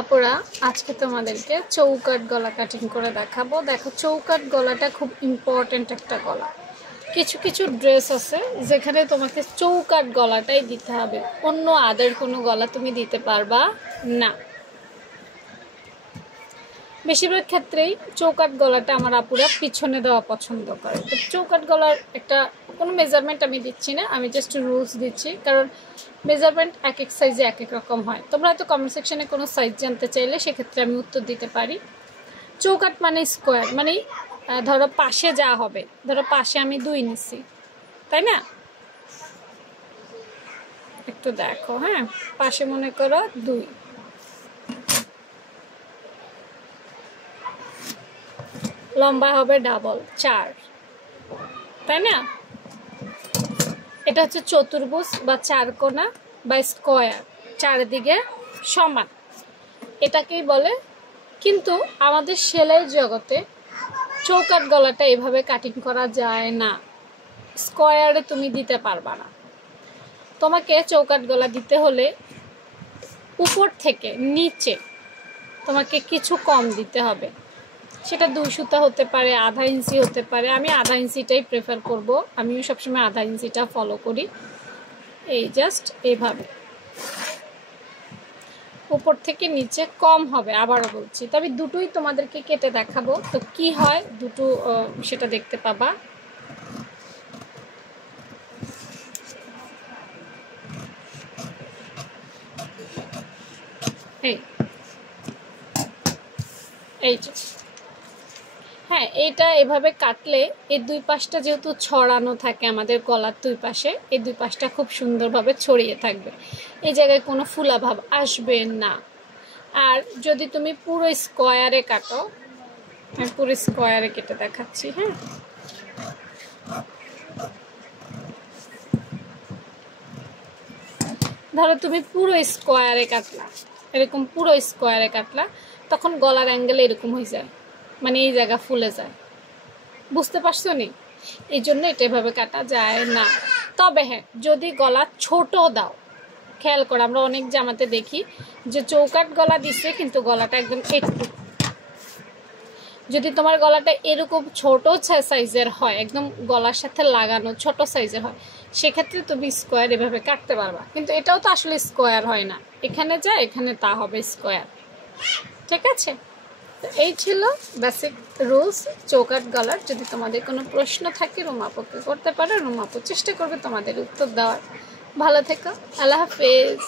আপুরা আজকে তোমাদেরকে চৌকাট গলা কাটিং করে দেখাবো। দেখো, চৌকাট গলাটা খুব ইম্পর্টেন্ট একটা গলা। কিছু কিছু ড্রেস আছে যেখানে তোমাকে চৌকাট গলাটাই দিতে হবে, অন্য আদার কোনো গলা তুমি দিতে পারবা না। বেশিরভাগ ক্ষেত্রেই চৌকাট গলাটা আমার আপুরা পিছনে দেওয়া পছন্দ করে। তো চৌকাট গলার একটা কোনো মেজারমেন্ট আমি দিচ্ছি না, আমি জাস্ট রুলস দিচ্ছি, কারণ মেজারমেন্ট এক এক সাইজে এক এক রকম হয়। তোমরা হয়তো কমেন্ট সেকশনে কোনো সাইজ জানতে চাইলে সেক্ষেত্রে আমি উত্তর দিতে পারি। চৌকাট মানে স্কোয়ার, মানে ধরো পাশে যা হবে, ধরো পাশে আমি 2 নিচ্ছি, তাই না? একটু দেখো, হ্যাঁ, পাশে মনে করো 2, লম্বা হবে ডাবল 4, তাই না? এটা হচ্ছে চতুর্ভুজ বা চারকোনা বা স্কোয়ার, চারিদিকে সমান, এটাকেই বলে। কিন্তু আমাদের সেলাই জগতে চৌকাট গলাটা এভাবে কাটিং করা যায় না, স্কোয়ারে তুমি দিতে পারবা না। তোমাকে চৌকাট গলা দিতে হলে উপর থেকে নিচে তোমাকে কিছু কম দিতে হবে। সেটা 2 সুতা হতে পারে, আধা ইঞ্চি হতে পারে। আমি আধা ইঞ্চিটাই প্রেফার করব, আমিও সবসময় আধা ইঞ্চিটা ফলো করি। এই জাস্ট এইভাবে উপর থেকে নিচে কম হবে, আবারও বলছি। তবে দুটোই তোমাদেরকে কেটে দেখাবো, তো কি হয় দুটো সেটা দেখতে পাবা। এই যে, হ্যাঁ, এটা এভাবে কাটলে এই 2 পাশটা যেহেতু ছড়ানো থাকে আমাদের গলার 2 পাশে, এই 2 পাশটা খুব সুন্দরভাবে ছড়িয়ে থাকবে, এই জায়গায় কোনো ফুলা ভাব আসবে না। আর যদি তুমি পুরো স্কোয়ারে কাটো, আমি পুরো স্কোয়ারে কেটে দেখাচ্ছি, হ্যাঁ। ধরো তুমি পুরো স্কোয়ারে কাটলা, এরকম পুরো স্কোয়ারে কাটলা, তখন গলার অ্যাঙ্গেল এরকম হয়ে যায়, মানে এই জায়গা ফুলে যায়। বুঝতে পারছো নি? এই জন্য এটা এভাবে কাটা যায় না। তবে হ্যাঁ, যদি গলা ছোট দাও, খেয়াল করো, আমরা অনেক জামাতে দেখি যে চৌকাট গলা দিচ্ছে কিন্তু গলাটা একদম একটু। যদি তোমার গলাটা এরকম ছোট সাইজের হয়, একদম গলার সাথে লাগানো ছোট সাইজের হয়, সেক্ষেত্রে তুমি স্কোয়ার এভাবে কাটতে পারবা। কিন্তু এটাও তো আসলে স্কোয়ার হয় না, এখানে যা এখানে তা হবে স্কোয়ার। ঠিক আছে? তো এই ছিল বেসিক রুলস চৌকাট গলার। যদি তোমাদের কোনো প্রশ্ন থাকে রুমা আপুকে করতে পারো, রুমা আপু চেষ্টা করবে তোমাদের উত্তর দেওয়ার। ভালো থেকো, আল্লাহ হাফেজ।